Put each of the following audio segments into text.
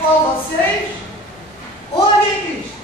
Com vocês, Olhe Cristo.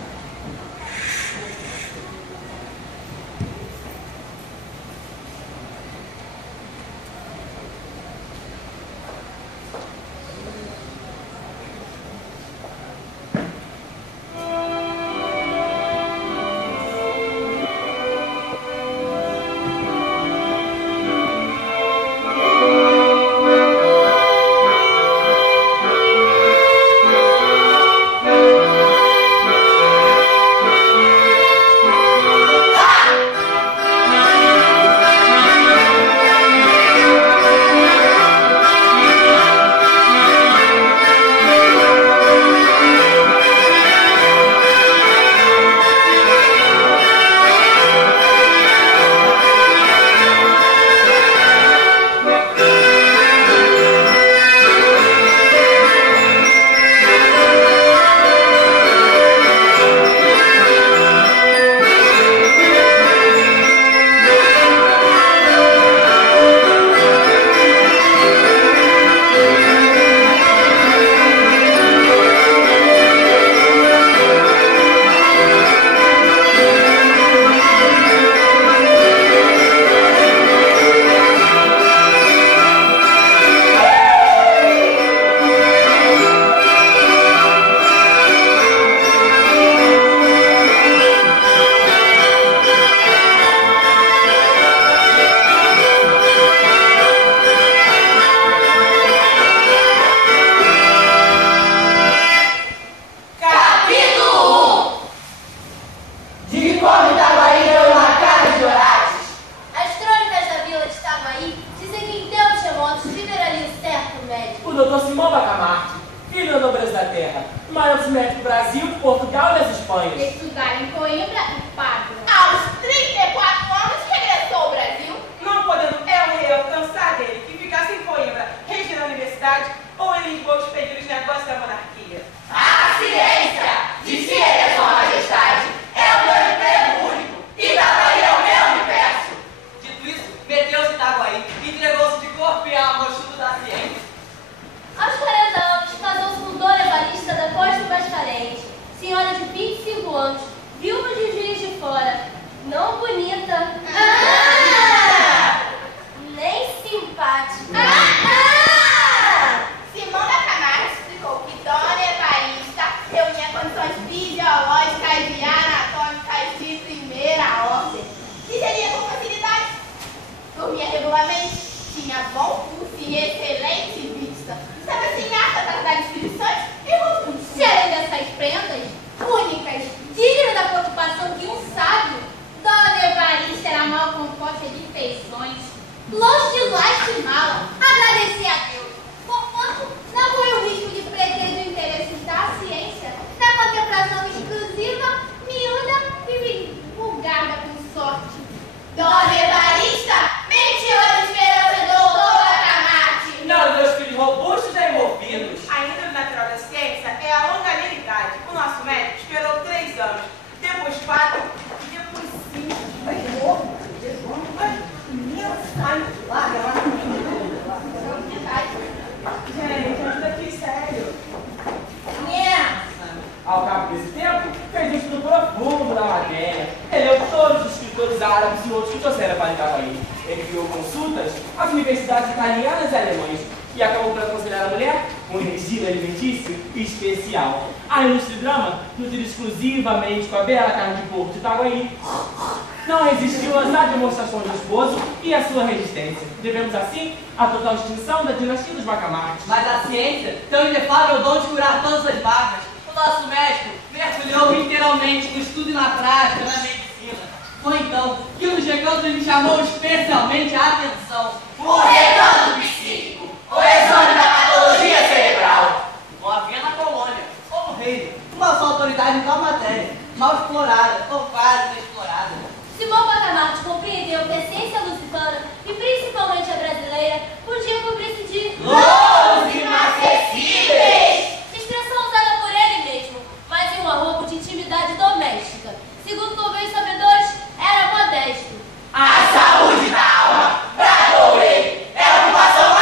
Devemos, assim, à total extinção da dinastia dos Bacamartes. Mas a ciência tem o inefável dom de curar todas as vacas. O nosso médico mergulhou inteiramente no estudo e na prática, na medicina. Foi então que o Gecanto lhe chamou especialmente a atenção. O recanto psíquico, o exame da patologia cerebral. Ou havia na colônia, ou no reino, uma só autoridade em tal matéria, mal explorada, ou quase explorada. Simão Bacamarte compreendeu que a ciência lusitana, e principalmente a brasileira, podia cobrir-se de louros inacessíveis, expressão usada por ele mesmo, mas em um arrobo de intimidade doméstica. Segundo convém os sabedores, era modesto. A saúde da alma, bradou ele, é a ocupação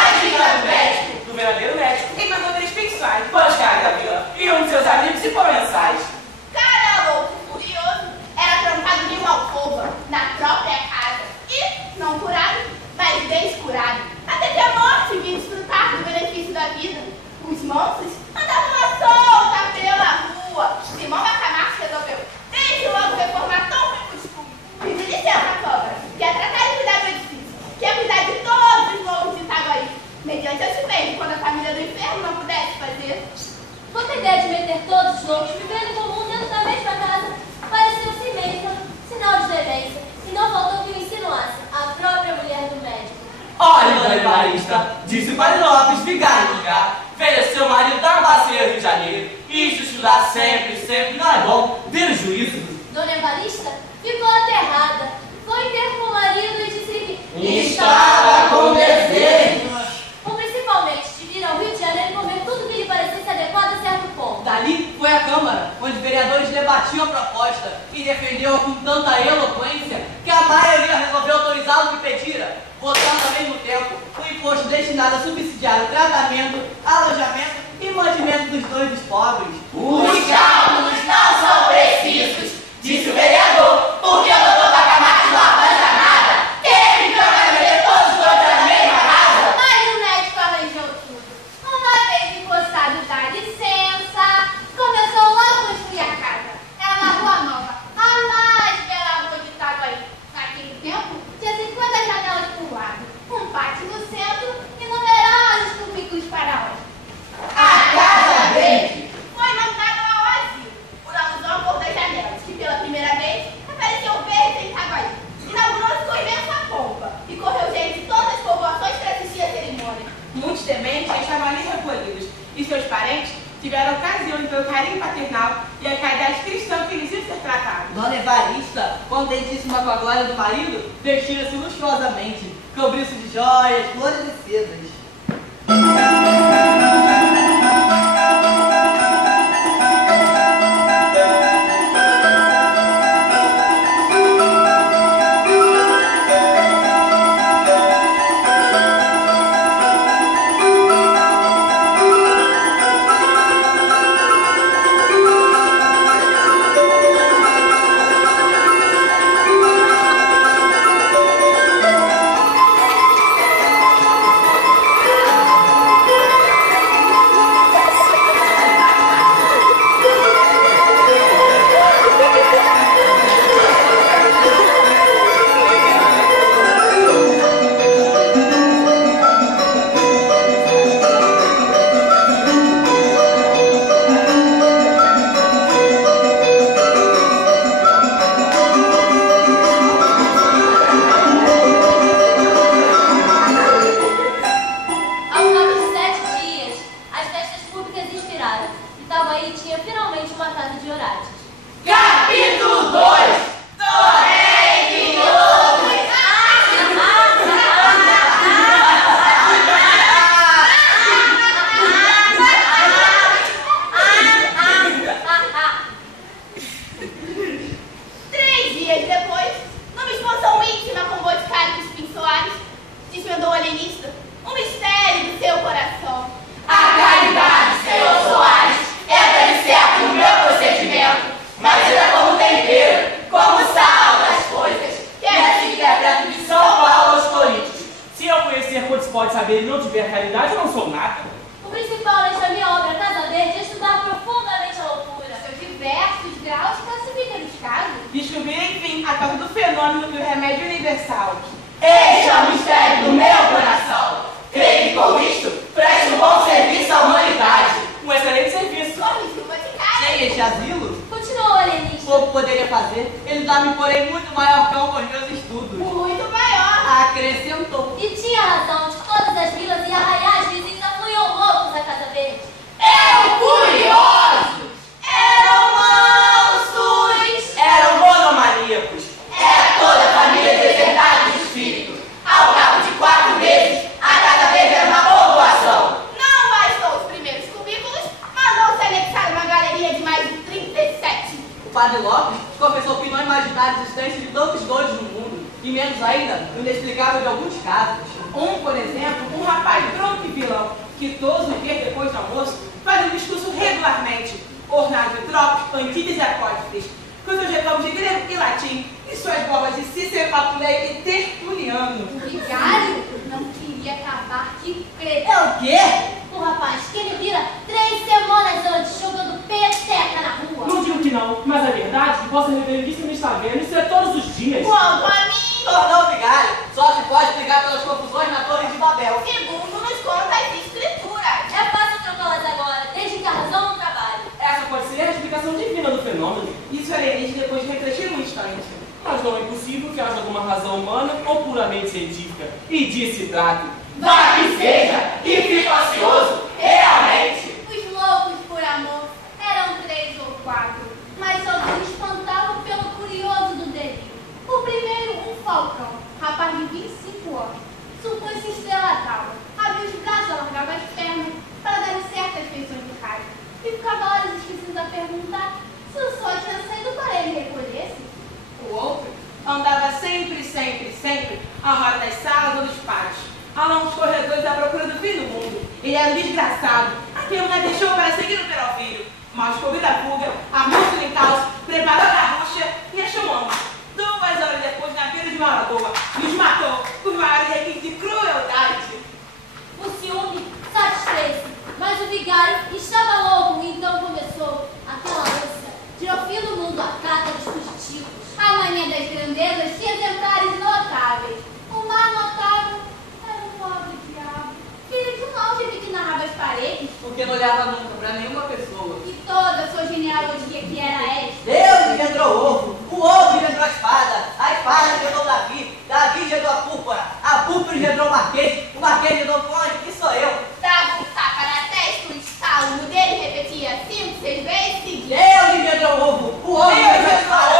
Disse Marilopes, vigário do lugar. Veja seu marido dar um passeio ao Rio de Janeiro. Isso estudar sempre, sempre não é bom. Ter juízo. Dona Evarista ficou aterrada. Foi ter com o marido e disse que Estava com desejos. principalmente de vir ao Rio de Janeiro e comer tudo que lhe parecesse adequado a certo ponto. Dali foi a Câmara, onde vereadores debatiam a proposta e defendeu-a com tanta eloquência que a maioria resolveu autorizá-lo que pedira, votando ao mesmo tempo o imposto destinado a subsidiar o tratamento, alojamento e mantimento dos doidos pobres. Os cálculos não são precisos, disse o vereador, porque o doutor Bacamarte não arranja nada. Teve que meter todos os dois na mesma casa. Mas o médico arranjou tudo. Uma vez encostado da licença, começou logo a construir a casa. Era na Rua Nova, a mais bela rua de Itaguaí. Naquele tempo, tinha 50 janelas por lado, um pátio no centro e numerosos cubículos para hóspedes. A casa verde. Foi montado ao asilo, por alusão ao Porto das Janelas, que pela primeira vez apareceu verde em Itaguaí. Inaugurou-se com imensa pompa e correu gente de todas as povoações para assistir a cerimônia. Muitos tementes estavam ali recolhidos, e seus parentes tiveram ocasião de ver o carinho paternal e a caridade cristã que lhes ia ser tratado. Dona Evarista, contentíssima com a glória do marido, vestira-se luxuosamente, cobriu-se de joias, flores e sedas. Capítulo 2. Torrente de Lobos. Três dias depois, numa expansão íntima com o Boticário dos Pins Soares, desvendou o alienista um mistério do seu coração. A caridade, senhor Soares, entra de certo no meu procedimento, mas é como tempero, como sal das coisas, que assim interpreto de São Paulo aos Coríntios. Se eu conhecer quantos pode saber e não tiver caridade, eu não sou nada. O principal nesta minha obra Casa Verde é estudar profundamente a loucura, seus diversos graus classifica os casos. Descobrir, enfim, a causa do fenômeno do remédio universal. Este é o mistério do meu coração. Creio que com isto presto um bom serviço à humanidade. Um excelente serviço. Corrige o Boticário. Sem este asilo, Continuou o alienista. pouco poderia fazer, ele dá-me, porém, muito maior campo aos meus estudos. Muito maior. Acrescentou. E tinha razão, de todas as vilas e arraiais vizinhos afluíam loucos à Casa Verde. Eram curiosos, Eram mansos. Eram monomaníacos. era toda a família deserdada de espírito. Ao cabo de 4 meses, a Casa Verde era uma povoação. Não bastou os primeiros cubículos, mandou-se anexar uma galeria de mais de 37. O padre Lopes confessou que não imaginaram a existência de tantos doidos no mundo, e menos ainda o inexplicável de alguns casos. Por exemplo, um rapaz branco e vilão, que todos os dias depois do almoço faz um discurso regularmente, ornado de trópicos, antíteses e apócrifes, com seus reclamos de grego e latim, e suas bolas de Cícero, Apulei e Tertuliano. O vigário não queria acabar de crer. É o quê? O rapaz que ele vira 3 semanas antes jogando peteca na rua. Não digo que não, mas a verdade é que Vossa Reverendíssima está vendo isso é todos os dias. Quanto a mim, Tornou vigário só se pode explicar pelas confusões na Torre de Babel. segundo nos conta as escrituras. É fácil trocá-las agora, desde que a razão não trabalhe. Essa pode ser a explicação divina do fenômeno. Isso é alienígena depois de refletir um instante. Mas não é impossível que haja alguma razão humana ou puramente científica. E disso se trata. Vai que seja, e fico ansioso, realmente. Os loucos por amor eram 3 ou 4, mas todos espantavam pelo curioso do delírio. O primeiro, um falcão, rapaz de 25 anos, supõe-se estrela d'alva, abria os braços, alargava as pernas para dar certas feições de raiva, e ficava horas esquecido a perguntar se o sol tinha saído para ele recolher-se. O outro andava sempre ao redor das salas ou dos pátios, a longos corredores à procura do fim do mundo. Ele era um desgraçado, a quem a mulher deixou para seguir o peralvilho. Mas descobriu a fuga, armou-se no encalço, preparou a garrucha e a chamou. 2 horas depois, na beira de uma lagoa, nos matou por maiores requintes de crueldade. O ciúme satisfez-se, mas o vigário estava louco, então começou aquela ânsia de ao fim do mundo a cata dos fugitivos. A mania das grandezas tinha exemplares notáveis. O mais notável era um pobre diabo, filho de um algebre que narrava as paredes, Porque não olhava nunca para nenhuma pessoa. e toda a sua genealogia que era esta. Deus engendrou o ovo engendrou a espada engendrou Davi engendrou a púrpura engendrou o Marquês engendrou o Conde, que sou eu. Dava um tapa na testa, o estalo no dedo e repetia 5, 6 vezes seguidas. Deus engendrou o ovo engendrou a espada,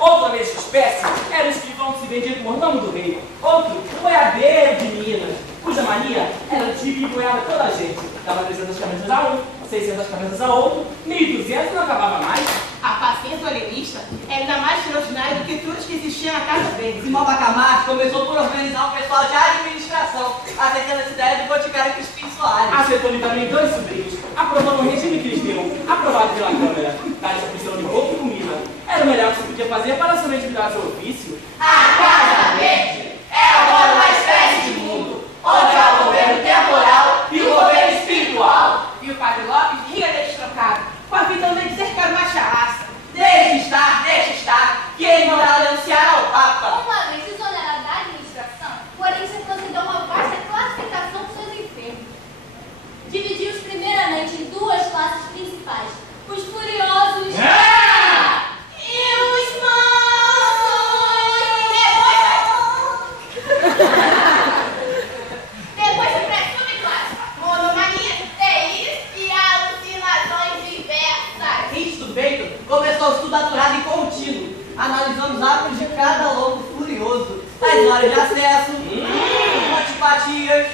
Outra mesma espécie era o escrivão que se vendia como mordomo do rei. Outro, o boiadeiro de Minas, cuja mania era de que boiava toda a gente. Dava 300 cabeças a um, 600 cabeças a outro, 1.200 e não acabava mais. A paciência do alienista é ainda mais extraordinária do que tudo que existia na Casa Verde. Simão Bacamarte começou por organizar um pessoal de administração, aceitando essa ideia do boticário Crispim Soares. Aceitou-lhe também 2 sobrinhos, aprovando o regime que eles deu, aprovado pela Câmara, da distribuição de roupa e comida. Era o melhor que se podia fazer para somente cuidar do seu ofício. A Casa Verde é agora uma espécie de mundo, onde há o governo temporal e o governo espiritual. E o padre Lopes ria deste trocado, com a fitando de dizer que era uma chalaça. Deixa estar, que ele mandará denunciar ao Papa. Uma vez exonerado da administração, o Corinthians procedeu uma vasta classificação dos seus enfermos. Dividiu-os primeiramente em 2 classes principais: os furiosos e os mansos. Depois se presume classe: monomania, delírios e alucinações diversas. Isto feito, começou o estudo apurado e contínuo, analisando os hábitos de cada louco furioso, as horas de acesso, antipatias,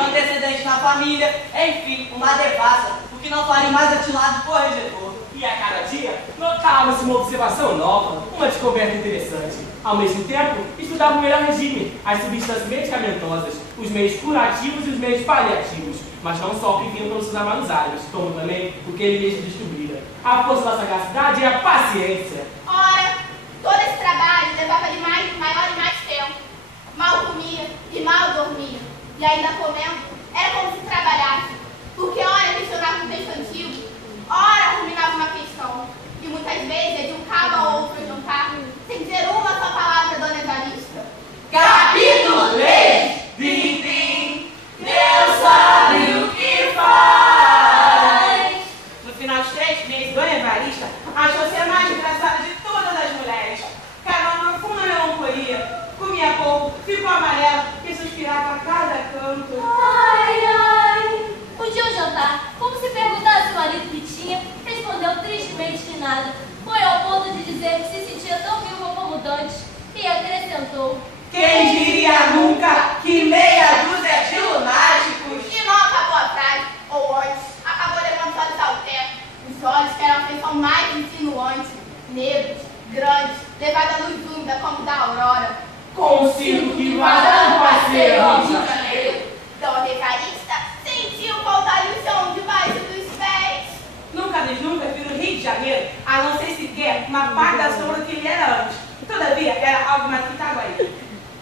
antecedentes na família, enfim, uma devassa, o que não faria mais atilado corregedor. E a cada dia, notava-se uma observação nova, uma descoberta interessante. Ao mesmo tempo, estudava o melhor regime, as substâncias medicamentosas, os meios curativos e os meios paliativos, mas não só o que vinham pelos seus amados áreas, como também o que ele mesmo descobrira. A força da sagacidade e a paciência. Ora, todo esse trabalho levava-lhe maior e mais tempo. Mal comia e mal dormia. E ainda comendo, era como se trabalhasse. Porque ora questionava um texto antigo, ora ruminava uma questão. E muitas vezes ia de um cabo ao outro jantar, sem dizer uma só palavra, dona Evarista. Capítulo 3, Vim, Deus sabe o que faz. No final dos 3 meses, Dona Evarista achou-se a mais engraçada de todas as mulheres. Caiu uma profunda melancolia, comia pouco, ficou amarela e suspirava a cada canto. Ai. Um dia ao jantar, como se perguntasse o marido que tinha, respondeu tristemente que nada. Foi ao ponto de dizer que se sentia tão viúva como dantes e acrescentou: Quem diria nunca que meia dúzia de lunáticos? E não acabou a frase, ou antes, acabou levando os olhos ao teto. Os olhos que eram a feição mais insinuante, negros, grandes, levados à luz úmida como da aurora. Consigo que varão passeio ao Rio de Janeiro. Dona Evarista sentiu faltar-lhe o chão debaixo dos pés. Nunca vi no Rio de Janeiro, a não ser sequer uma parte da sombra que ele era antes. Todavia, era algo mais que Itaguaí.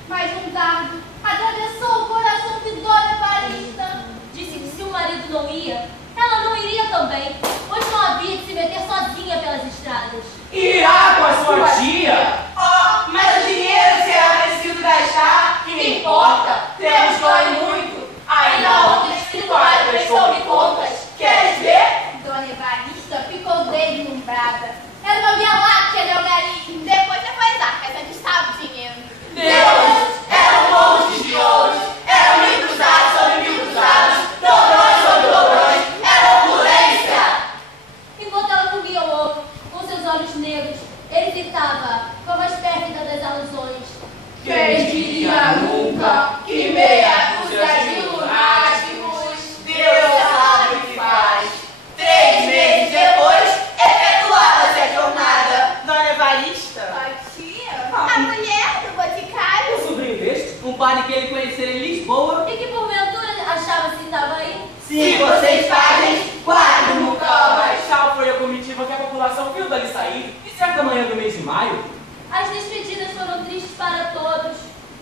Mas um dardo atravessou o coração de Dona Evarista. Disse que se o marido não ia, ela não iria também, pois não havia de se meter sozinha pelas estradas. Irá com a sua tia? Oh, mas o dinheiro será preciso gastar. Que importa? Temos ganho muito. Ainda salão do escritório prestou-me contas. Queres ver? Dona Evarista ficou deslumbrada. Era uma Via Láctea de algarismo. Depois essa de estava dinheiro. Deus, eram montes de ouros, eram 1000 cruzados sobre 1000 cruzados, dobrões sobre dobrões, era opulência. Enquanto ela comia o ovo, com seus olhos negros, ele gritava com a mais pérfida das alusões. Quem diria nunca que meia dúzia de lunáticos Deus sabe o que faz. 3 meses depois, efetuava-se a jornada. Dona Evarista? Tia, a mulher do boticário. O sobrinho deste? Um padre que ele conhecera em Lisboa. E que porventura achava se estava aí? Se vocês fazem 4 mucambas. Tal foi a comitiva que a população viu dali sair, e certa manhã do mês de maio. As despedidas foram tristes para todos,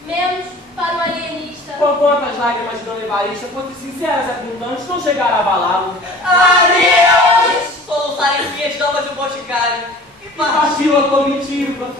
menos para o alienista. Conquanto as lágrimas de Dona Evarista fossem sinceras e abundantes, não chegaram a abalá-lo. Adeus! Soluçaram as minhas damas do boticário. E partiu a comitiva.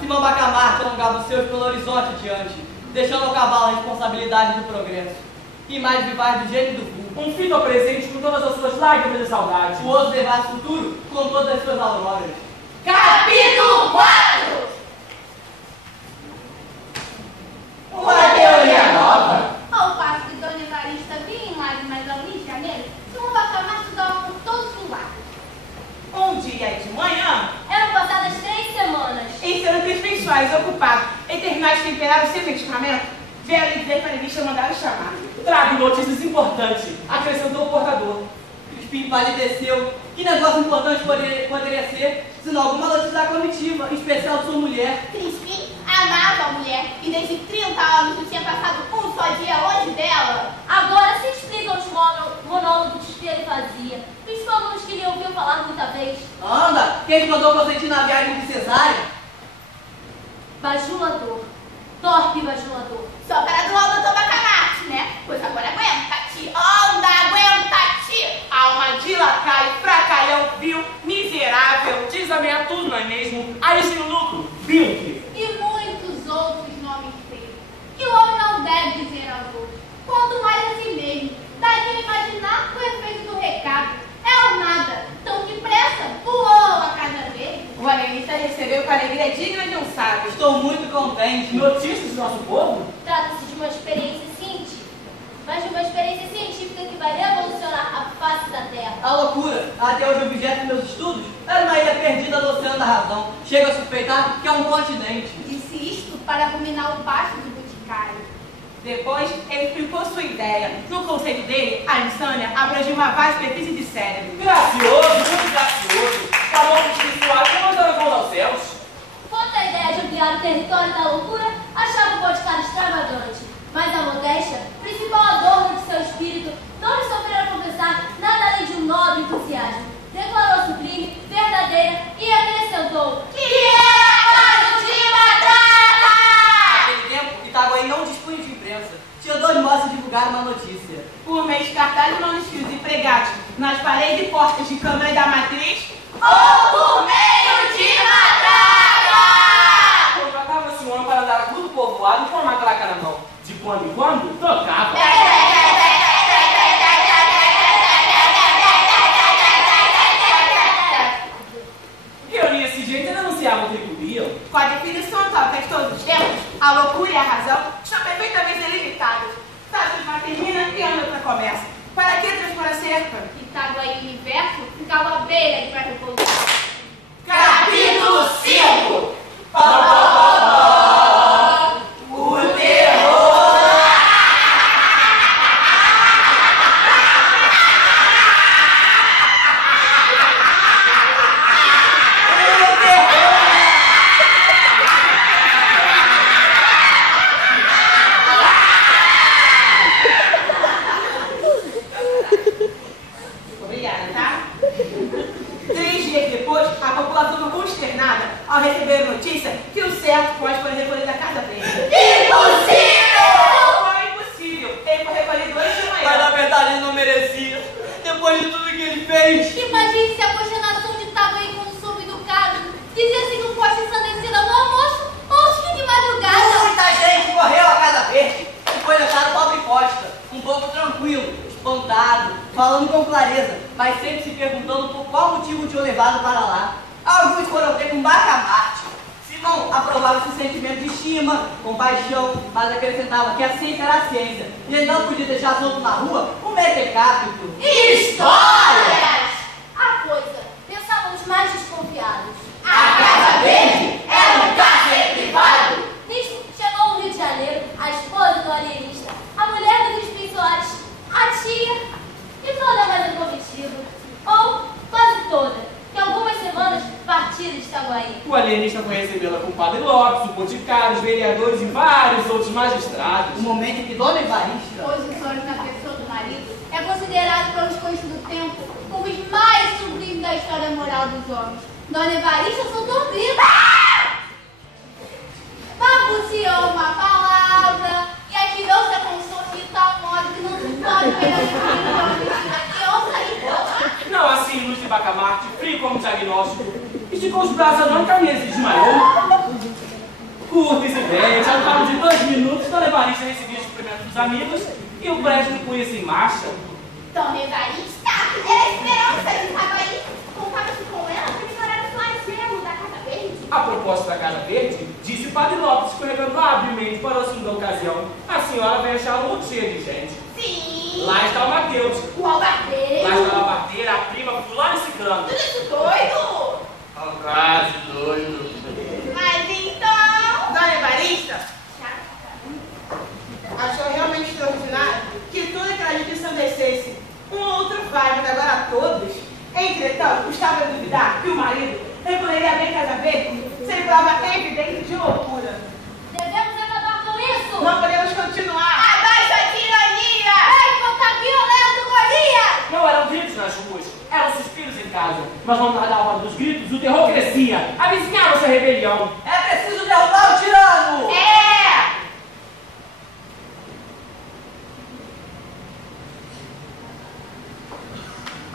Simão Bacamarte alongava os seus pelo horizonte adiante, deixando ao cavalo a responsabilidade do progresso. E mais vivaz do gênio do vulgo. Um filho ao presente com todas as suas lágrimas de saudade. O osso devasso futuro com todas as suas auroras. Capítulo 4. Uma teoria nova. Ao passo que Dona Evarista vinha em lágrimas ao Rio de Janeiro, Simão Bacamarte estudava por todos os lados. Um dia de manhã, Eram passadas 3 semanas. em seu pessoais ocupado em terminar de temperar o seu medicamento, vieram dizer para a revista mandar chamar. Trago notícias importantes, acrescentou o portador. Crispim empalideceu. Que negócio importante poderia ser, se não alguma notícia da comitiva, em especial de sua mulher. Crispim amava a mulher e desde 30 anos não tinha passado um só dia longe dela. Agora se explicam os monólogos que ele fazia. Principalmente os que ele ouviu falar muita vez. Anda, quem mandou consentir na viagem de cesárea? Bajulador. Torpe bajulador. Só para doar o doutor Bacamarte, né? Pois agora aguenta-te. Anda, aguenta-te. Alma de lacaio, fracalhão, vil, miserável, Desameaçou, não é mesmo? Aí sem lucro, bilque. E muitos outros nomes feios. Que o homem não deve dizer aos outros. Quanto mais a si mesmo. Daí a imaginar o efeito do recado. É o nada. Tão depressa voou a casa dele. O alienista recebeu com alegria digna de um sábio. Estou muito contente. Notícias do nosso povo? Trata-se de uma experiência científica. Mas de uma experiência científica que vai revolucionar a face da Terra. A loucura, até hoje objeto dos meus estudos, era uma ilha perdida no oceano da razão. Chego a suspeitar que é um continente. Disse isto para ruminar o pasto do boticário. Depois, ele explicou sua ideia. No conceito dele, a insânia abrangia uma vasta superfície de cérebro. Gracioso, muito gracioso. Falou com os pessoais que mandaram voar aos céus. Quanto à ideia de ampliar o território da loucura, achava o boticário extravagante. Mas a modéstia, principal adorno de seu espírito, não lhe sofrera confessar nada além de um nobre entusiasmo. Declarou sublime, verdadeira e acrescentou Que era caso de batata. Naquele tempo, Itaguaí não dispunha de imprensa. Tinha 2 modos de divulgar uma notícia. Por meio de cartazes manuscritos e pregados nas paredes e portas de Câmara da Matriz, Ou por meio de matraca. lado com a matraca na mão. De quando em quando, tocava. Reuniam esse jeito e anunciavam o que queriam. Com a definição tópica de todos os tempos, a loucura e a razão estão perfeitamente delimitadas. Taças uma termina e a outra começa. Para que transpor a cerca? Itaguaí Universo ficava à beira de uma revolução. Capítulo 5. O terror. Obrigada, tá? 3 dias depois, a população ficou consternada ao receber a notícia que o certo pode foi recolhido da Casa Verde. Impossível! Foi impossível. Ele foi recolhido hoje de Mas manhã. na verdade ele não merecia. Depois de tudo que ele fez. Imagine se a consternação de Itaguaí quando soube do caso. Dizia-se que o poste ensandecida no almoço ou os fins de madrugada. Muita gente correu à Casa Verde e foi deixado pobre Costa, um pouco tranquilo, espantado, falando com clareza, mas sempre se perguntando por qual motivo tinham levado para lá. Alguns foram ter com Bacamarte. Simão aprovava esse sentimento de estima, compaixão, mas acrescentava que a ciência era a ciência e ele não podia deixar solto na rua um metecápito. Histórias! A coisa, pensávamos mais desconfiados. A Casa Verde era um cárcere privado. Nisso, chegou ao Rio de Janeiro a esposa do alienista, a mulher do Crispim Soares, a tia e toda a mais comitiva, ou quase toda, que algumas semanas partiram de Itaguaí. O alienista foi recebê-la com o Padre Lopes, o Boticário, os vereadores e vários outros magistrados. O momento em que Dona Evarista, Hoje os sonhos na pessoa do marido é considerado pelos coisas do tempo como os mais sublimes da história moral dos homens. Dona Evarista soltou um grito. Balbuciou uma palavra e atirou-se a consciência de tal modo que não se pode pegar uma vestida de onça e boa. Não assim, ilustre Bacamarte, frio como diagnóstico, esticou os braços a não caminhar e se desmaiou. Curto e silente, ao cabo de 2 minutos, Dona Evarista recebia os cumprimentos dos amigos e o prédio punha-se em marcha. Dona Evarista era a esperança de Itaguaí. Contava-se com ela para ignorar o flagelo da Casa Verde. A proposta da Casa Verde, disse o Padre Lopes, escorregando abrimente para o assunto da ocasião, a senhora vai achá-lo muito cheia de gente. Sim. Lá está o Mateus. O albardeiro. Lá está a parteira, a prima, fulano e ciclano. Tudo isso doido. Quase doido. Mas então... Dona Evarista achou realmente extraordinário que toda aquela gente ensandecesse. Um ou outro vai, mas agora todos. Entretanto, custava a duvidar que o marido recolheria bem a Casa Verde sem prova evidente de loucura. Devemos acabar com isso! Não podemos continuar. Abaixo a tirania! Ei, conta violento, Golias! Não eram gritos nas ruas, eram suspiros em casa. Mas não tardava a hora dos gritos, o terror crescia. Avizinhava-se a rebelião. é preciso derrubar o tirano! É!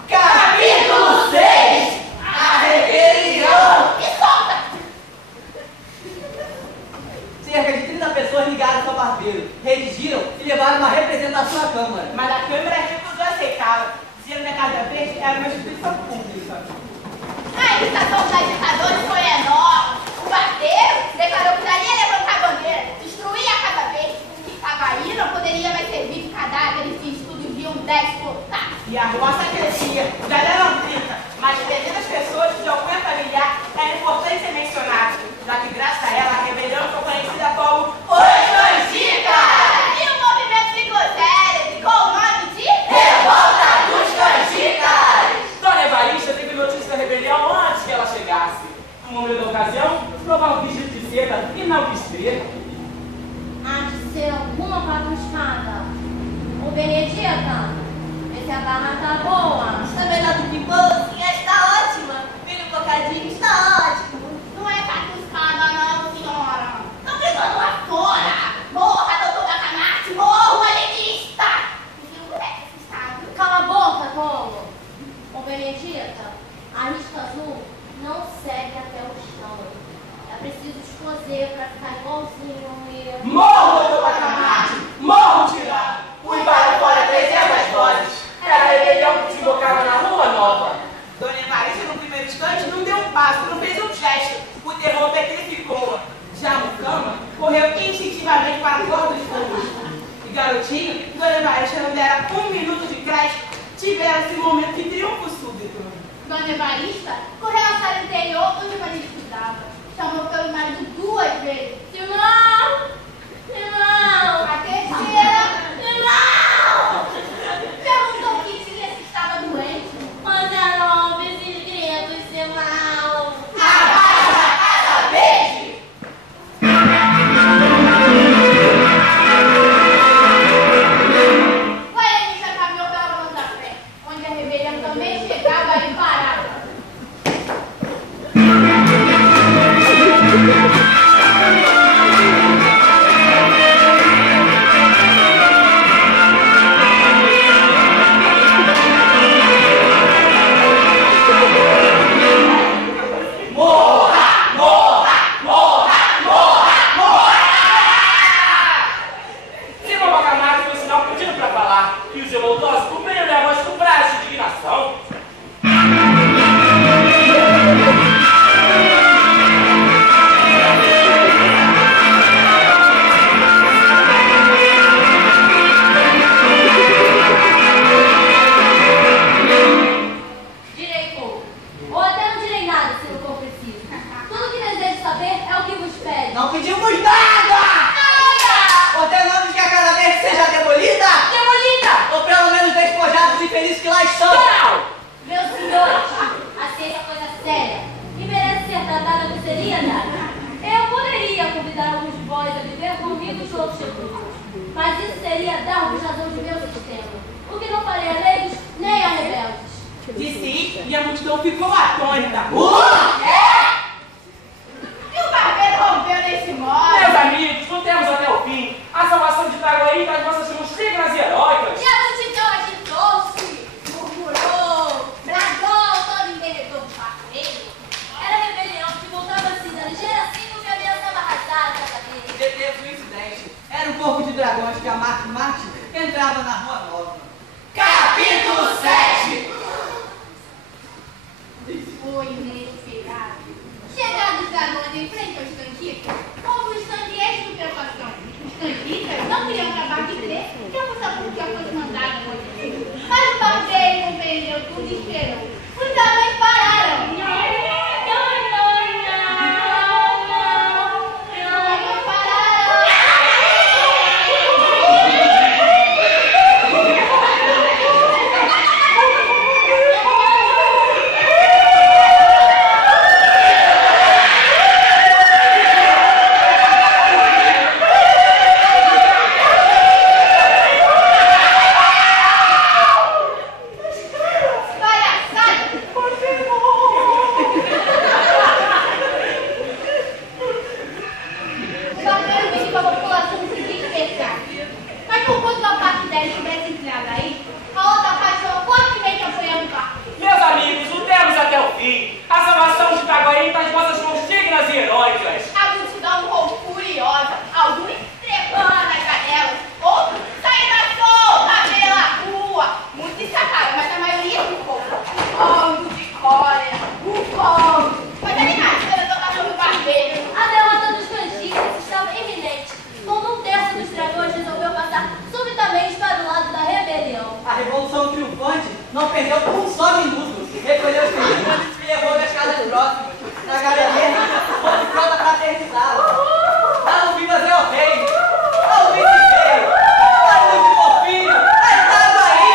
Capítulo 6. A rebelião. Me solta! Cerca de 30 pessoas ligadas ao barbeiro, redigiram e levaram uma representação à Câmara. Mas a Câmara recusou aceitá-la, dizendo que a Casa Verde era uma instituição pública. A irritação dos agitadores foi enorme. O barbeiro declarou que daria levantar a bandeira, destruir a Casa Verde, que Itaguaí não poderia mais servir de cadáver e fins tudo viam 10 voltar. E a roça crescia, já eram 30, mas 300 pessoas de alcunha familiar era importante ser mencionado, já que graças a ela a rebelião foi conhecida como Os Canjicas. E o movimento ficou célebre com o nome de Revolta dos Canjicas. Dona Evarista teve notícia da rebelião antes que ela chegasse. No momento da ocasião, provava o vestido de seda e não quis crer. Há de ser alguma patuscada. Ô Benedita, vê se a barra tá boa. Está melhor do que bolsinha, está ótima. Filho bocadinho, está ótimo. Não é patuscada não, senhora. Estão brigando lá fora. Morra, doutor Bacamarte, morra o alienista. Não é esse estado. Cala a boca, tolo. Ô Benedita, a risca azul não segue até o chão. É preciso escozer pra ficar igualzinho eu. Morro, doutor Bacamarte! Morro, tirado! Fui para fora 300 doses. Era a rebelião que desembocava na Rua Nova. Dona Evarista, no primeiro instante, não deu um passo, não fez um gesto. O terror petrificou. Já Mucama correu instintivamente para a porta de fogo. E garotinho, Dona Evarista não dera 1 minuto de crédito, tivera esse momento de triunfo súbito. Dona Evarista correu à sala interior onde o marido estudava. Chamou pelo marido 2 vezes. Simão! Simão! A terceira Simão! perguntou o que tinha, se estava doente. Mas eram esses gritos, Simão! Abaixo da casa verde! O Helenista caminhou pela mão da fé, onde a rebelião também chegava e parava. Simão Bacamarte foi o sinal pedido para falar. E os revoltosos cumpriram minha voz com prazo de indignação. Direi pouco. Ou até não direi nada, se não for preciso. Tudo que desejo saber é o que vos pede. Não pedimos nada! Ordenamos que a casa verde seja demolida! Demolida! Ou pelo menos despojados dos infelizes que lá estão! Meus senhores, a ciência é coisa séria e merece ser tratada com seriedade. Eu poderia convidar alguns de vós a viver comigo em outros recursos, mas isso seria dar-vos razão de meu sistema, o que não faria a leigos nem a rebeldes. Disse isto e a multidão ficou atônita. E o barbeiro rompeu nesse modo. Meus amigos, lutemos até o fim. A salvação de Itaguaí das nossas mãos dignas e heróicas. E a multidão agitou-se, murmurou, bradou, todo enderredor do barbeiro. Era a rebelião que voltava assim da ligeira cinco que ameaçava arrasar a casa dele. Deteve o incidente. Era um corpo de dragões que a Marte entrava na Rua Nova. Capítulo 7. Foi inesperado. Chegados os dragões em frente aos tanquitas, houve um instante de estupefacção. Os tanquitas não queriam acabar de crer que a moça pública fosse mandada acontecer. Mas o barbeiro compreendeu tudo e esperou. Os dragões pararam. Os dragões pararam. O barbeiro pediu para a população se dispersar. Mas por conta da parte dela estivesse entrada aí, a outra parte estava fortemente apoiando o barbeiro. Meus amigos, lutemos até o fim. A salvação de Itaguaí está em vossas mãos dignas e heróicas. A multidão voou furiosa, alguns trepando nas janelas, outros saindo solta pela rua. Muitos escaparam, mas a maioria ficou. Bando de cólera, bufando. Mas animados pela tocação do barbeiro. A derrota dos canjitas estava iminente, quando um terço dos dragões resolveu passar subitamente para o lado da rebelião. A Revolução Triunfante não perdeu por um só minuto. Recolheu os feridos e levou das casas próximas. Na galeria, foi pronta para aterrissá-la. Davam vivas ao rei, ao vice-rei, ao último filho, a Itaguaí.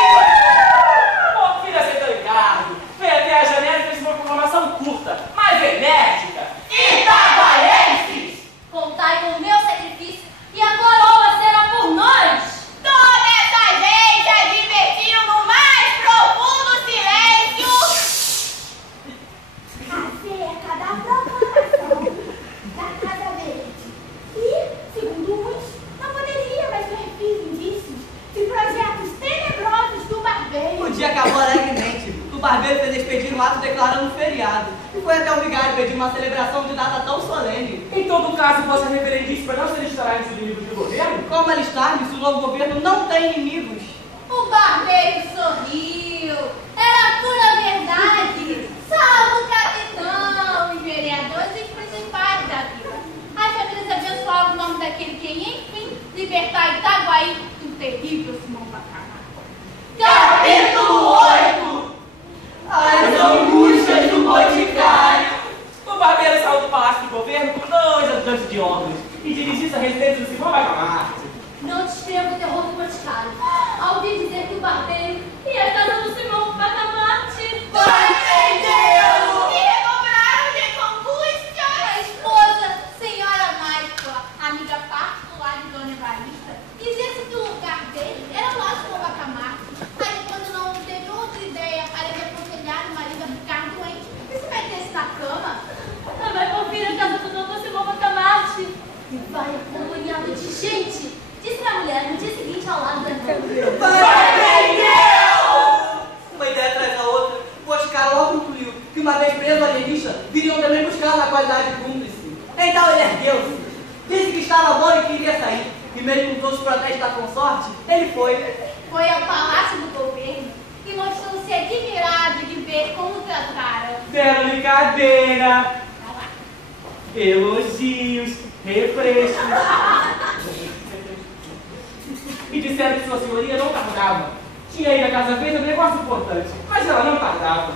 Ô, filho aceitando encargo, veio até a janela e fez uma proclamação curta, mas enérgica. Itaguaienses! Contai com o meu sacrifício e a coroa será por nós! Toda essa gente advertiu no mais profundo silêncio. Acerca da proclamação da Casa Verde. E, segundo uns, não poderia mais ser refis indícios de projetos tenebrosos do barbeiro. O dia acabou alegremente. O barbeiro fez expedir um ato declarando um feriado. foi até o vigário pedir uma celebração de data tão solene. Em todo caso, vossa reverendíssima não se alistará entre os inimigos do governo? Como alistar-me se o novo governo não tem inimigos? O barbeiro sorriu. Era pura verdade. Salvo o capitão, os vereadores e os principais da vila. As famílias abençoavam o nome daquele que, enfim, libertar Itaguaí do terrível Simão Bacamarte. Capítulo 8. As angústias do boticário. O barbeiro saiu do palácio do governo com 2 ajudantes de honras e dirigiu-se à residência do Simão Bacamarte. Não descreva o terror do boticário. Ao ouvir dizer que o barbeiro ia à casa do Simão Bacamarte. Vai entendê-lo. E recobraram-lhe com angústia a esposa, senhora Mágica, amiga particular de Dona Evarista, dizia-se que o lugar dele era lá do Simão Bacamarte. Aí, quando não teve outra ideia para lhe aconselhar o marido a ficar doente e se metesse na cama, Vai conferir a casa do doutor Simão Bacamarte. E vai acompanhado de gente. Disse pra mulher no dia seguinte ao lado da cama. Uma ideia atrás da outra, o boticário logo concluiu que uma vez preso o alienista, viriam também buscar na qualidade de cúmplice. Então ele ergueu-se, disse que estava bom e queria sair, e mesmo com todos os protestos da consorte, ele foi. foi ao palácio do governo e mostrou-se admirado de ver como trataram. Deram-lhe cadeira, elogios, refrescos. E disseram que sua senhoria não tardava. Tinha ido à Casa Verde um negócio importante, mas ela não tardava.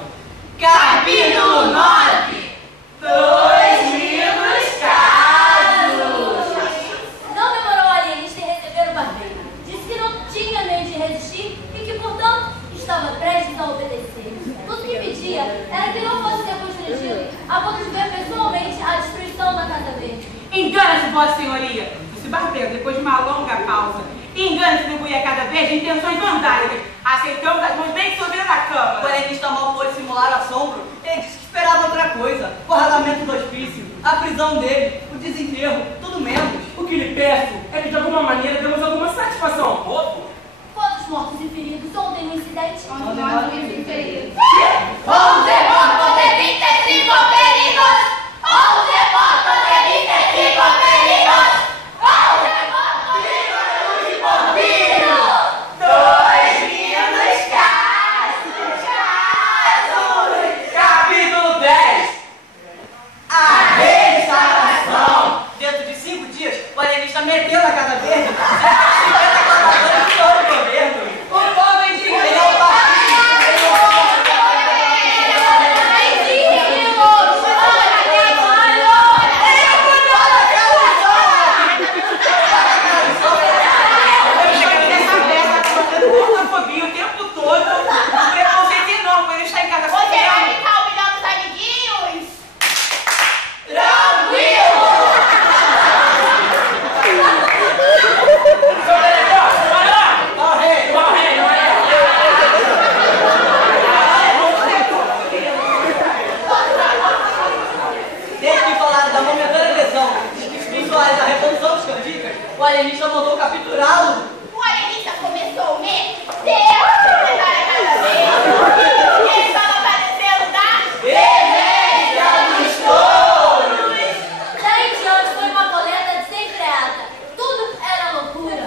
Capítulo 9. 2 livros casos. Não demorou o alienista em receber o barbeiro. Disse que não tinha meio de resistir e que, portanto, estava prestes a obedecer. Tudo que pedia era que não fosse ser constrangido a ponto de ver pessoalmente a destruição da Casa Verde. Engana-se, vossa senhoria, disse o barbeiro depois de uma longa pausa. Engana-se, atribuir a cada vez intenções vandálicas. Aceitamos as mãos bem sobre na cama. O alienista mal pôde simular assombro. Ele disse que esperava outra coisa: o arrelamento do hospício, a prisão dele, o desenterro, tudo menos. O que lhe peço é que de alguma maneira demos alguma satisfação ao povo. Quantos mortos e feridos ontem no incidente? Onde nós vimos inferidos. 11 mortos e 25 feridos. 11 mortos e 25 feridos. 11 mortos e 25 feridos. 2 livros casos. Capítulo 10. A restauração. Dentro de 5 dias, o alienista meteu na Casa Verde 50 colaboradores de todo o governo. O povo indigna. Ele é o partido. Ele é o Homofobia o tempo todo. Um preconceito enorme quando ele está em casa com Você vai ela. ficar humilhando os amiguinhos? Tranquilo. Seu delegado, vai lá! Corre. Corre! Desde que falaram da momentânea lesão dos visuais da Revolução dos Candicas, o alienista mandou capturá-lo. O alienista começou o mês Deus completar a Casa Verde. E ele estava padecendo da Demência dos touros. Daí em diante foi uma coleta desenfreada. Tudo era loucura.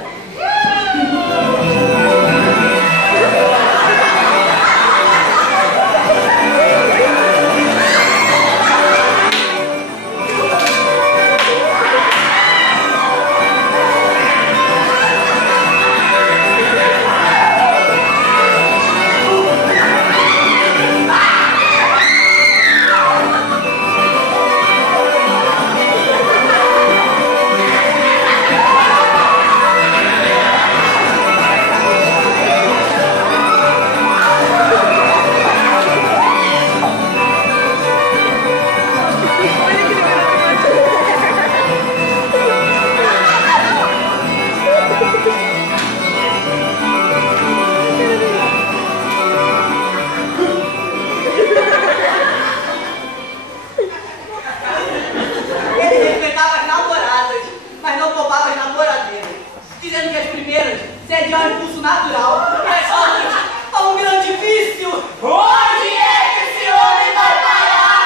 Ele respeitava as namoradas, mas não poupava as namoradeiras, dizendo que as primeiras cediam ao impulso natural e as outras a um grande vício. Onde é que esse homem vai parar?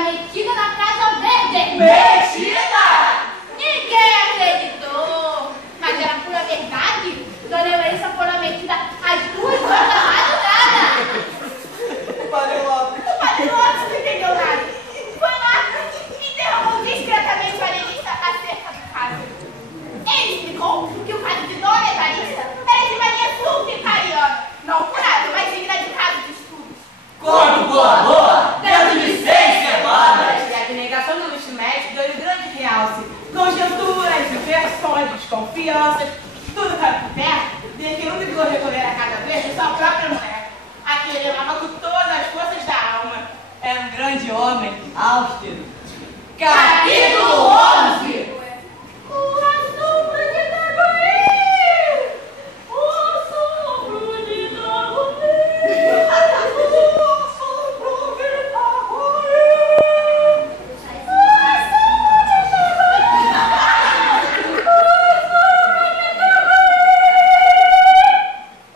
metida na Casa Verde. Mentira! Ninguém acreditou. Mas era pura verdade. Dona Heloísa foi metida às 2 horas da madrugada. O Padre Lopes. O Padre Lopes não entendeu nada. Foi lá e interrogou discretamente o alienista acerca do caso. Ele explicou que o caso de Dona Evarista era de mania sulpicariana, não curada, mas digna de caso de estudos. Quanto boa, dentro de 6 semanas! E a abnegação do luxo médico deu um grande realce. Conjunturas, diversões, desconfianças, tudo caiu por terra, desde que ele não precisou recorrer a cada vez de sua própria mulher, a que ele amava com todas as forças da alma. Era um grande homem, austero. Capítulo 11. O assombro de Itaguaí! O assombro de Itaguaí! O assombro de Itaguaí!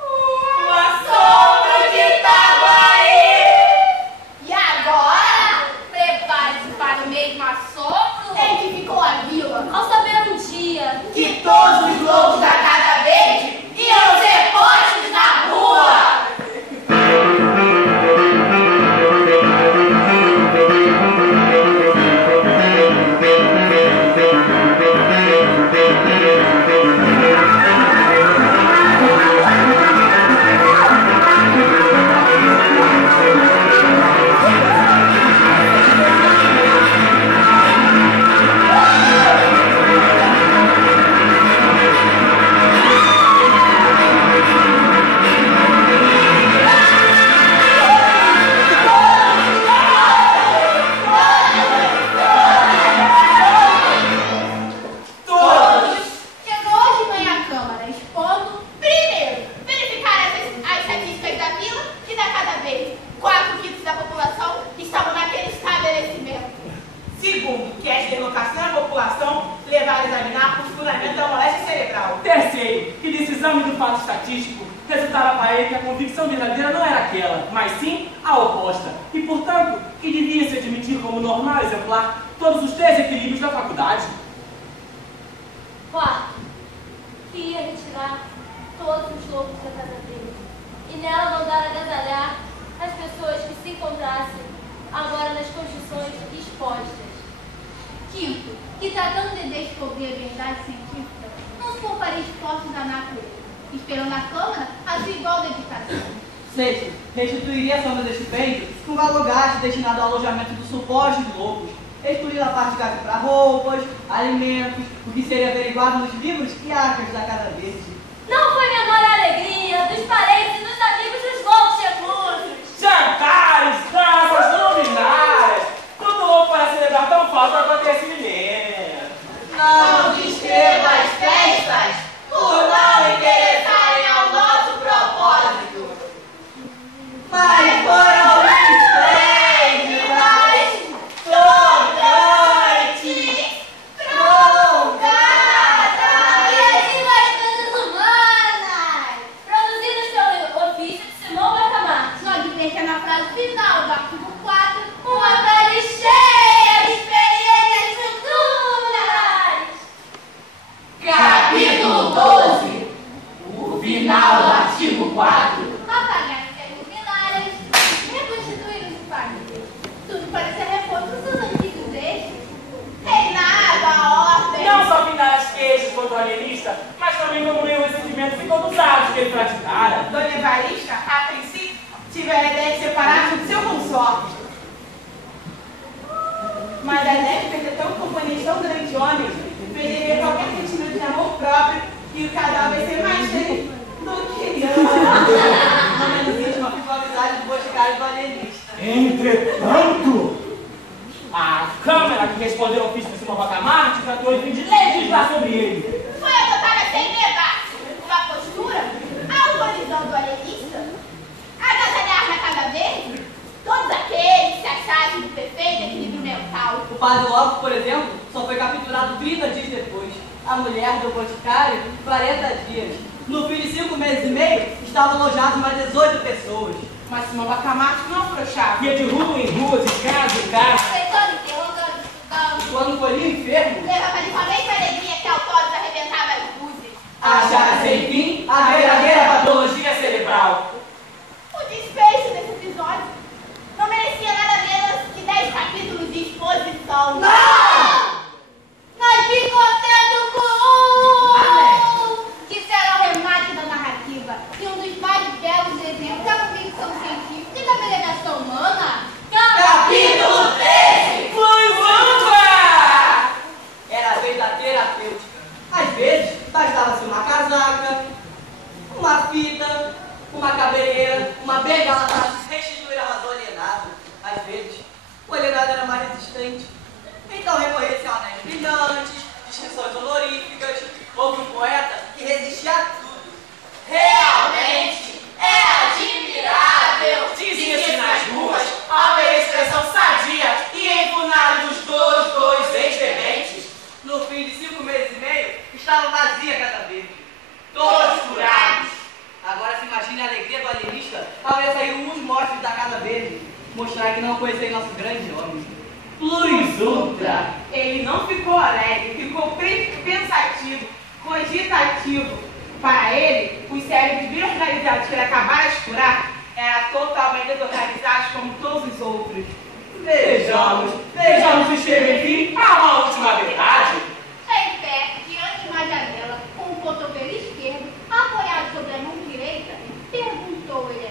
O assombro de Itaguaí. E agora, prepare-se para o mesmo assombro em que ficou a vila. Ao saber um dia Que todos os lobos da Casa Verde iam ser postos na rua. Chegou hoje de manhã à Câmara, expondo, primeiro, verificar as estatísticas da vila e da Casa Verde. 4/5 da população estavam naquele estabelecimento. Segundo, que esta deslocação da população levar a examinar o fundamento da moléstia cerebral. Terceiro, que desse exame do fato estatístico resultara para ele que a convicção verdadeira não era aquela, mas sim a oposta. E, portanto, que devia se admitir como normal exemplar todos os 3 equilíbrios da faculdade. Quarto, que ia retirar todos os lobos da Casa Verde e nela mandar agasalhar as pessoas que se encontrassem agora nas construções expostas. Quinto, que tratando de descobrir a verdade científica, não se pouparia esforços da natureza, esperando na Câmara a sua igual dedicação. Sexto, restituiria a soma deste estipêndio com valor gasto destinado ao alojamento dos supostos lobos, excluindo a parte gasta para roupas, alimentos, o que seria averiguado nos livros e arcas da Casa Verde. Não foi menor a alegria dos parentes e dos amigos dos lobos reclusos. Jantares, danças, luminárias, tudo louco para celebrar tão falso acontecimento. Não descreva as festas por não interessarem ao nosso propósito. Mas foram esplêndidas, tocantes, troncadas. Criativas coisas humanas, produzidas pelo ofício de Simão Bacamarte. Só advertir na frase final do artigo 4, Uma frase cheia de experiências futuras. Capítulo 12. O final do artigo 4. apagar as luminárias, reconstituir os famílias. Tudo parecia reforço dos seus antigos eixos. Reinava a ordem. Não só pintar as queixas contra o alienista, mas também como o ressentimento ficou dos atos que ele praticara. Dona Evarista, a princípio, tivera a ideia de separar-se do seu consorte. Mas a ideia de perder tão componente tão grande de homens fez ele ver qualquer sentimento de amor próprio e o casal vai ser mais dele do que No menos íntimo, ficou a amizade do boticário e do alienista. Entretanto, a Câmara que respondeu ao ofício de Simão Bacamarte tratou de legislar sobre ele. Foi adotada sem debate uma postura autorizando o alienista a agasalhar na Casa Verde todos aqueles que se achavam do perfeito equilíbrio mental. O Padre Lopes, por exemplo, só foi capturado 30 dias depois. A mulher do boticário, 40 dias. No fim de 5 meses e meio, estavam alojadas mais 18 pessoas. Mas Simão Bacamarte não afrouxava. Ia de rua em rua, de casa em casa, Aceitou quando colhi enfermo, Levava de somente a alegria que Autórios arrebentava as luzes. achara sem fim a verdadeira patologia cerebral. O desfecho desse episódio não merecia nada menos que 10 capítulos de exposição. Não! Mas fico contento com um! Que será o remate da narrativa e um dos mais belos exemplos da convicção científica e da delegação humana. Capítulo 13! Era a vez da terapêutica. Às vezes, bastava-se uma casaca, uma fita, uma cabeleira, uma bengala para restituir a razão alienada. Às vezes, o alienado era mais resistente. Então recorria-se a anéis brilhantes, distinções honoríficas. Houve um poeta que resistia a tudo. Realmente é admirável! Dizia-se nas ruas a ver expressão sadia e enfunada dos dois ex-bebentes. No fim de 5 meses e meio, estava vazia a Casa Verde. Todos curados. Agora se imagine a alegria do alienista ao ver sair uns mortos da Casa Verde. Mostrar que não conhecei nosso grande homem. Plus ultra. Ele não ficou alegre, ficou pensativo, cogitativo. Para ele, os cérebros desorganizados que ele acabara de curar eram totalmente desorganizados como todos os outros. Vejamos escrever aqui a última verdade. Em pé, diante de uma janela, com o cotovelo esquerdo apoiado sobre a mão direita, perguntou-lhe: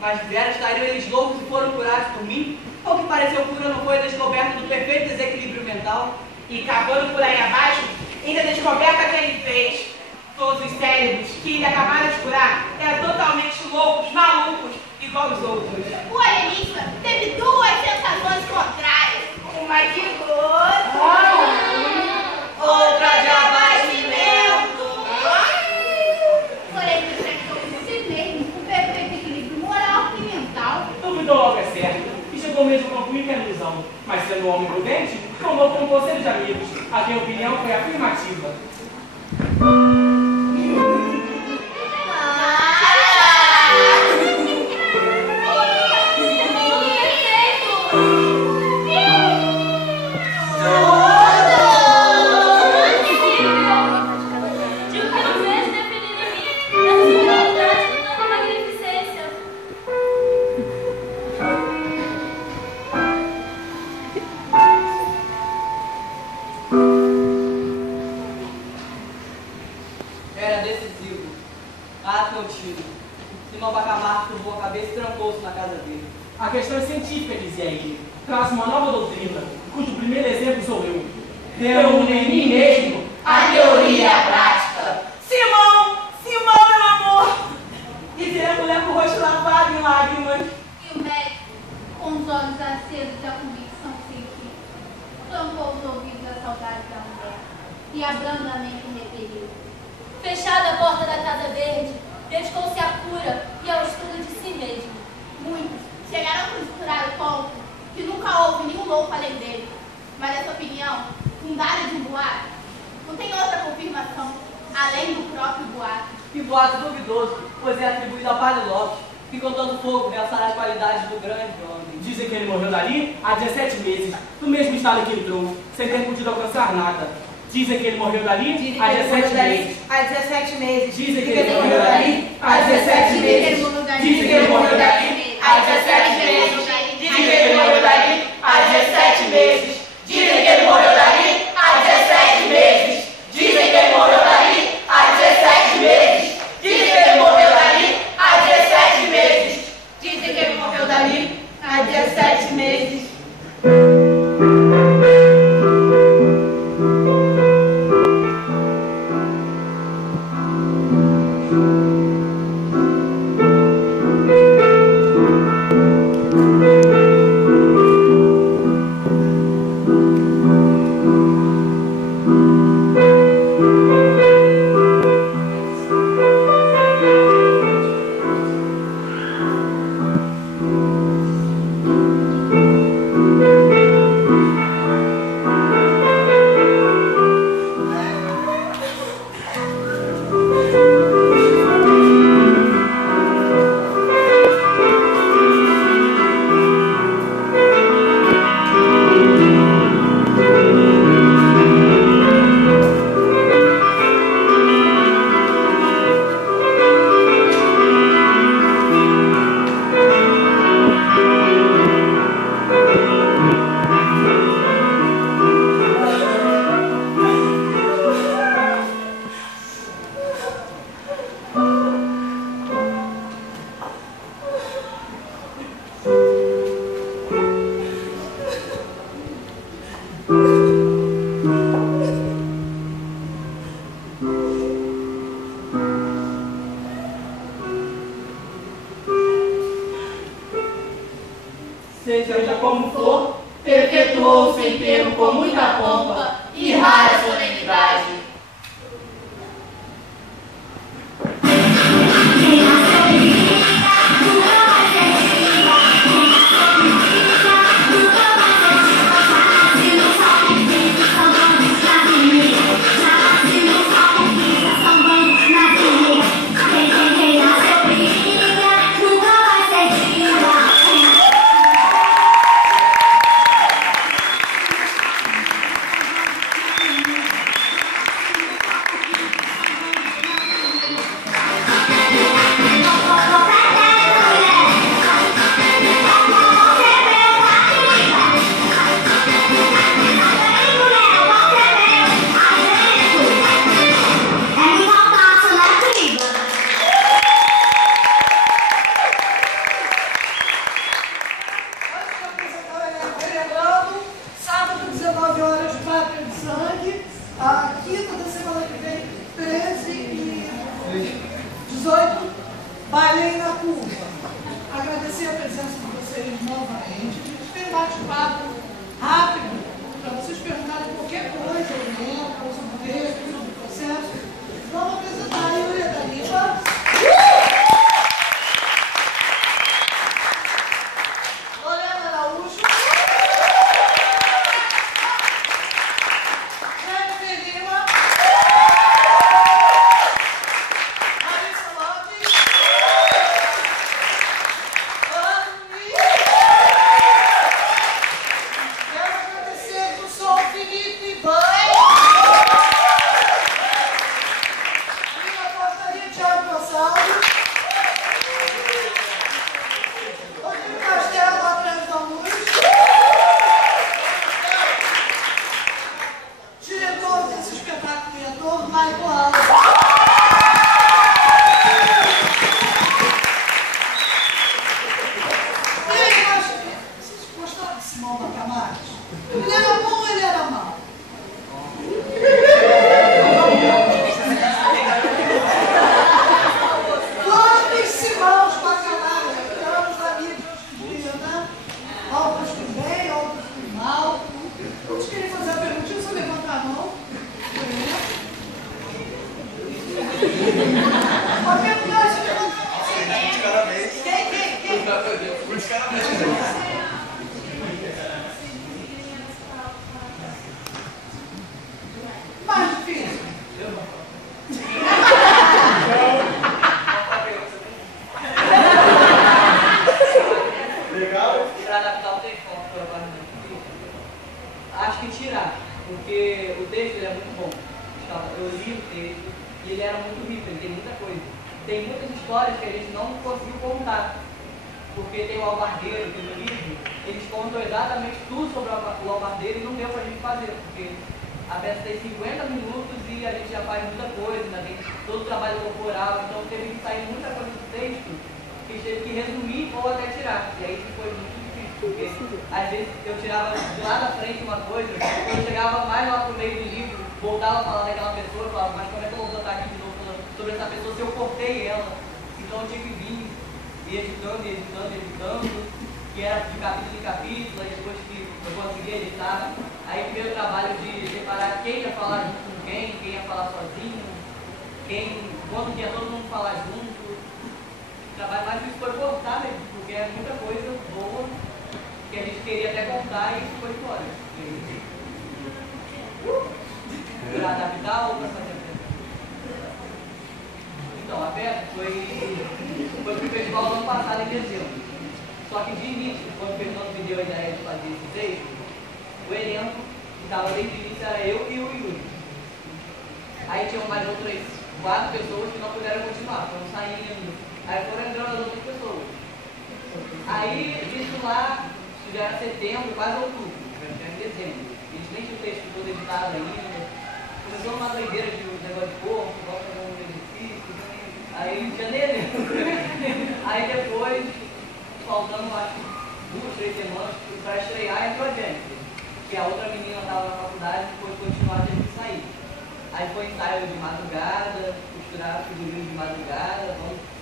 Mas deveras estariam eles loucos e foram curados por mim? Ou que pareceu cura não foi a descoberta do perfeito desequilíbrio mental? E cavando por aí abaixo, ainda a descoberta que ele fez. Todos os cérebros que ele acabara de curar eram totalmente loucos, malucos, igual os outros. O alienista teve duas sensações contrárias: uma de gozo, outra de abatimento. Porém, detectou em si mesmo o perfeito equilíbrio moral e mental. Duvidou logo é certo. E chegou mesmo a concluir que era ilusão. Mas sendo um homem prudente, tomou como conselho de amigos. A quem a opinião foi afirmativa. Era decisivo. Ato contido. Simão Bacamarte curvou a cabeça e trancou-se na casa dele. A questão é científica, dizia ele. Traz uma nova doutrina, cujo primeiro exemplo sou eu. Reúne em mim mesmo A teoria e a prática. Simão, meu amor! E vê a mulher com o rosto lavado em lágrimas. E o médico, com os olhos acesos da convicção científica, tampou os ouvidos da saudade da mulher e abrandamente repeliu. Fechada a porta da Casa Verde, dedicou-se à cura e ao estudo de si mesmo. Muitos chegaram a costurar o ponto que nunca houve nenhum louco além dele. Mas essa opinião, fundada de um boato, não tem outra confirmação além do próprio boato. Que boato duvidoso, pois é atribuído ao Padre Lopes, que com todo fogo realçará as qualidades do grande homem. Dizem que ele morreu dali há 17 meses, no mesmo estado que entrou, sem ter podido alcançar nada. Dizem que ele morreu dali há 17 meses. Há 17 meses. Dizem que ele morreu dali há 17 meses. Dizem que ele morreu dali há 17 meses. Dizem que ele morreu dali há 17 meses. Dizem que ele morreu dali há 17 meses. Dizem que ele morreu dali há 17 meses. Dizem que ele morreu dali há 17 meses. Dizem que ele morreu dali há 17 meses. seja como for, perpetuou seu enterro com muita pompa e rara solenidade.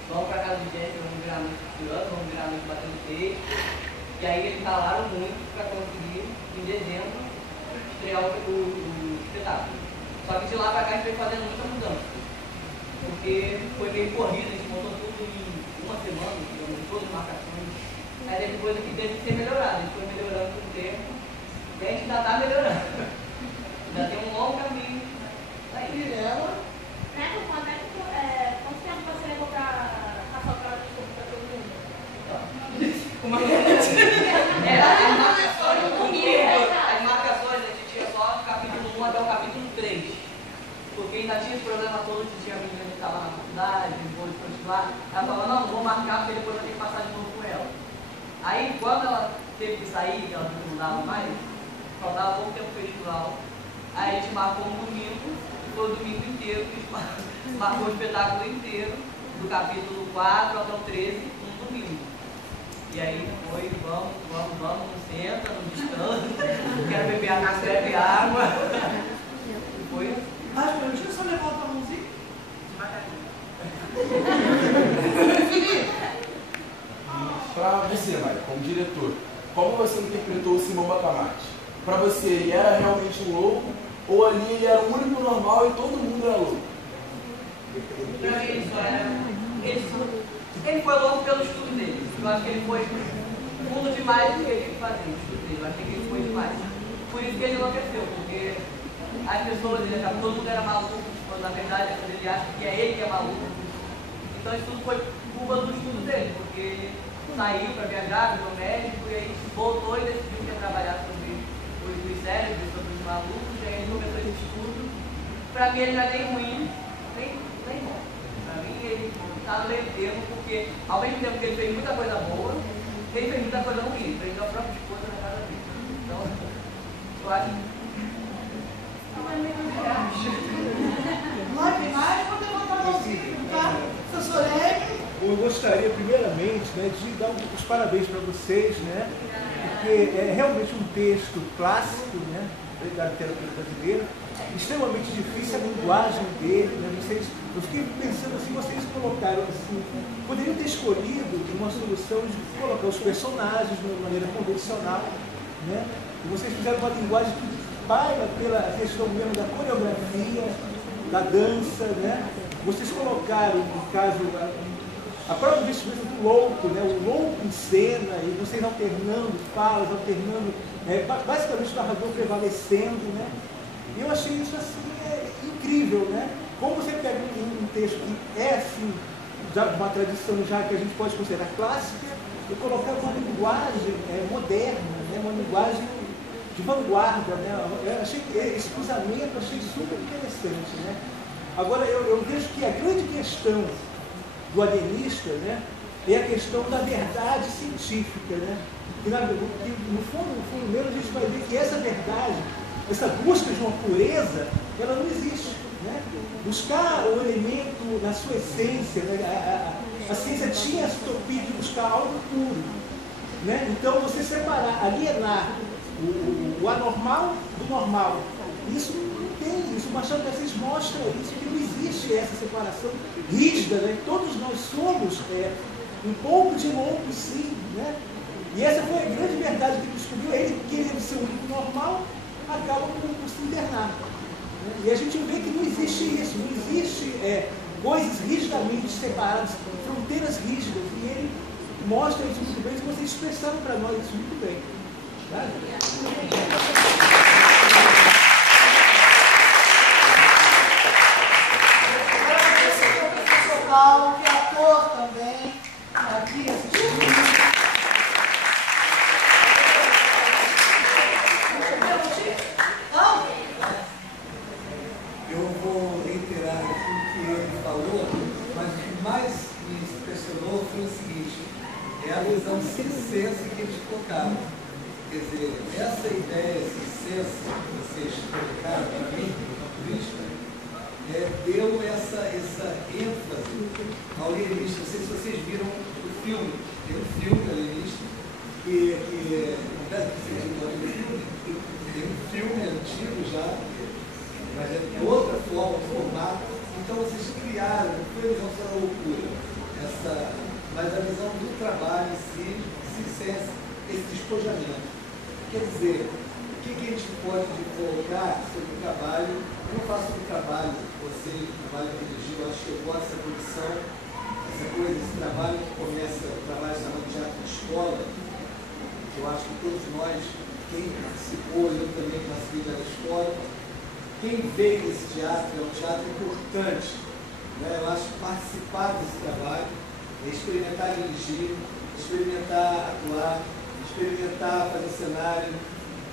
Vamos pra casa de gente, vamos virar noite costurando, vamos virar noite batendo texto. E aí eles ralaram muito para conseguir, em dezembro, estrear o espetáculo. Só que de lá para cá a gente veio fazendo muita mudança. Porque foi meio corrido, a gente montou tudo em uma semana, todas as marcações. Aí teve coisa que teve que ser melhorada, a gente foi melhorando com o tempo. E a gente ainda está melhorando. Ainda tem um longo caminho aí. Mirella. Neto, quanto tempo você levou para soltar o discurso para todo mundo? Uma as marcações no domingo. As marcações a gente tinha só do capítulo 1 até o capítulo 3. Porque ainda tinha esse problema todo de tinha a menina que estava na faculdade, depois de lá. Ela falou, não vou marcar porque depois eu tenho que passar de novo com ela. Aí quando ela teve que sair, que ela não dava mais, faltava pouco tempo pro festival. Aí a gente marcou um domingo, foi o domingo inteiro, a gente marcou o espetáculo inteiro, do capítulo 4 até o 13, um domingo. E aí foi, vamos, não senta, não descansa, quero beber a casa, bebe água. E foi assim. Mas por que você levanta a mãozinha? Para você, Mário, como diretor, como você interpretou o Simão Bacamarte? Para você, ele era realmente um louco ou ali ele era o único normal e todo mundo era louco? Para mim ele só era... Ele foi louco pelo estudo dele. Eu acho que ele foi fundo demais do que ele tinha que fazer no estudo dele. Eu acho que ele foi demais. Por isso que ele enlouqueceu, porque as pessoas, ele achava que todo mundo era maluco, quando na verdade ele acha que é ele que é maluco. Então isso tudo foi culpa do estudo dele, porque ele saiu para viajar, virou médico, e aí voltou e decidiu que ia trabalhar sobre os cérebros, sobre os malucos, e aí ele começou esse estudo. Para mim ele não é nem ruim, nem bom. Para mim ele está no meio termo, porque ao mesmo tempo que ele fez muita coisa boa, ele fez muita coisa ruim, ele fez a própria esposa na casa dele. Então, eu acho que mais, pode levantar a mãozinha, tá? Professor Hélio. Eu gostaria, primeiramente, né, de dar os parabéns para vocês, né, porque é realmente um texto clássico, né, da literatura brasileira, extremamente difícil a linguagem dele, né, eu fiquei pensando assim, vocês colocaram assim, poderiam ter escolhido uma solução de colocar os personagens de uma maneira convencional, né, e vocês fizeram uma linguagem que paira pela questão mesmo da coreografia, da dança, né? Vocês colocaram, no caso, a própria vestimenta do louco, né? O louco em cena, e vocês alternando falas, alternando, basicamente o narrador prevalecendo, né? E eu achei isso assim incrível, né? Como você pega um texto que é assim, já uma tradição já que a gente pode considerar clássica, e colocar uma linguagem moderna, né? Uma linguagem de vanguarda, né? Eu achei esse cruzamento, achei super interessante, né? Agora eu vejo que a grande questão do alienista, né, é a questão da verdade científica, né? Que no fundo mesmo a gente vai ver que essa verdade, essa busca de uma pureza, ela não existe, né? Buscar o elemento na sua essência, né? A ciência tinha essa utopia de buscar algo puro, né? Então você separar, alienar o anormal do normal. Isso não tem, isso o Machado de Assis mostra isso, que não existe essa separação rígida, né? Todos nós somos um pouco de louco, sim, né? E essa foi a grande verdade que ele descobriu, ele querendo ser o único normal, acaba por se internar. Né? E a gente vê que não existe isso, não existe coisas rigidamente separadas, fronteiras rígidas, e ele mostra isso muito bem, e vocês expressaram para nós isso muito bem. Tá? Agradecer ao professor Paulo, que é ator também, aqui assistindo. Não? Eu vou reiterar aqui o que ele falou, mas o que mais me impressionou foi o seguinte, é a visão circense que eles colocaram. Quer dizer, essa ideia circense que vocês colocaram para mim, deu essa ênfase ao alienista. Não sei se vocês viram o filme, tem um filme alienista, tem um filme antigo já, mas é de outra forma, formato. Então vocês criaram, não foi a visão só da loucura, mas a visão do trabalho em si, circense, esse despojamento. Quer dizer, o que a gente pode colocar sobre o trabalho? Eu não faço um trabalho, você trabalho de dirigir, eu acho que eu gosto dessa produção, essa coisa, esse trabalho que começa, o trabalho chamado teatro de escola, que eu acho que todos nós, quem participou, eu também participei da escola, quem veio desse teatro, é um teatro importante, né? Eu acho que participar desse trabalho, é experimentar dirigir, experimentar atuar, experimentar fazer cenário,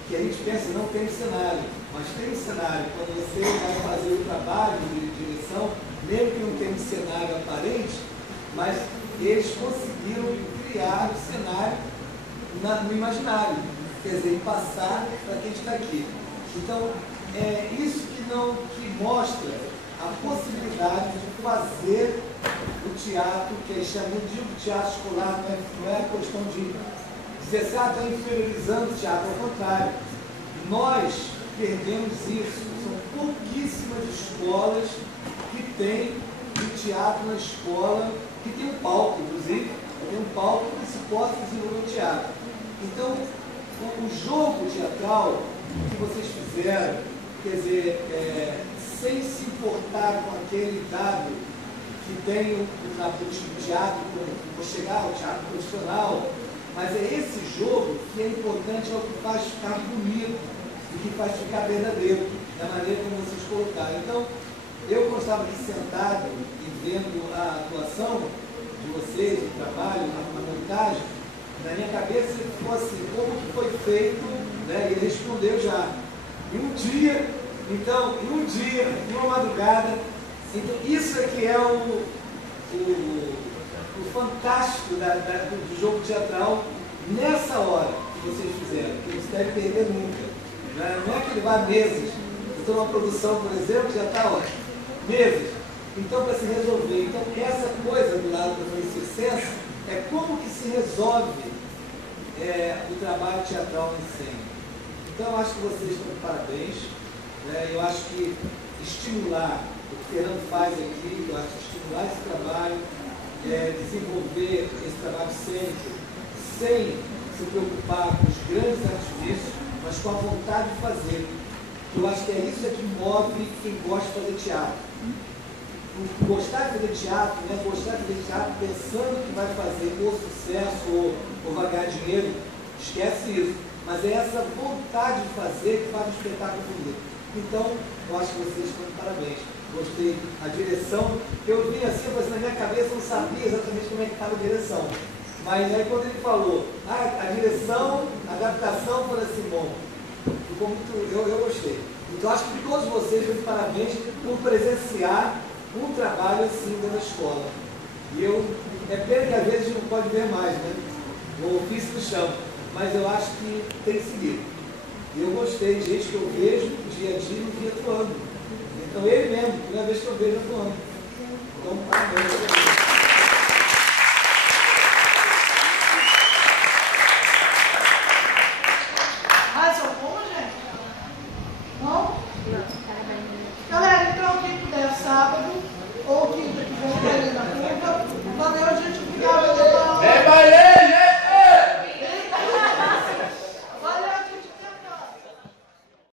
que a gente pensa, não tem cenário, mas tem um cenário. Quando você vai fazer o trabalho de direção, mesmo que não tenha um cenário aparente, mas eles conseguiram criar o cenário no imaginário, quer dizer, passar para quem está aqui. Então, é isso que mostra a possibilidade de fazer o teatro, que eles chamam de teatro escolar, não é a questão de dizer assim, está inferiorizando o teatro, ao contrário. Nós perdemos isso, são pouquíssimas escolas que têm o teatro na escola, que tem um palco, inclusive, tem um palco que se possa desenvolver o teatro. Então, o jogo teatral que vocês fizeram, quer dizer, sem se importar com aquele dado que tem o teatro, vou chegar ao teatro profissional, mas é esse jogo que é importante, é o que faz ficar bonito e que faz ficar verdadeiro, da maneira como vocês colocaram. Então, eu quando estava aqui sentado e vendo a atuação de vocês, o trabalho, a montagem, na minha cabeça ficou assim, como que foi feito, né? Ele respondeu já. Em um dia, em uma madrugada. Então, isso é que é o fantástico do jogo teatral nessa hora que vocês fizeram, que não se deve perder nunca. Não é que ele vá meses. Então, uma produção, por exemplo, já está meses. Então, para se resolver. Então, essa coisa do lado da Franciscença é como que se resolve o trabalho teatral em cena. Então, eu acho que vocês estão de parabéns. Eu acho que estimular, o que o Fernando faz aqui, eu acho que estimular esse trabalho, desenvolver esse trabalho cênico, sem se preocupar com os grandes artifícios, mas com a vontade de fazer. Eu acho que é isso que move quem gosta de fazer teatro. Gostar de fazer teatro, gostar de fazer teatro pensando que vai fazer ou sucesso ou vai ganhar dinheiro, esquece isso. Mas é essa vontade de fazer que faz o espetáculo bonito. Então, eu acho que vocês estão de parabéns. Gostei. A direção, eu vi assim, mas na minha cabeça eu não sabia exatamente como é que estava a direção. Mas aí quando ele falou, a direção, a adaptação, foi assim, bom, ficou muito, eu gostei. Então acho que todos vocês estão de parabéns por presenciar um trabalho assim dentro da escola. E é pena que às vezes a gente não pode ver mais, né? O ofício do chão. Mas eu acho que tem que seguir. E eu gostei, gente que eu vejo dia a dia e me atuando. Então ele mesmo, primeira vez que eu vejo atuando. Então, parabéns.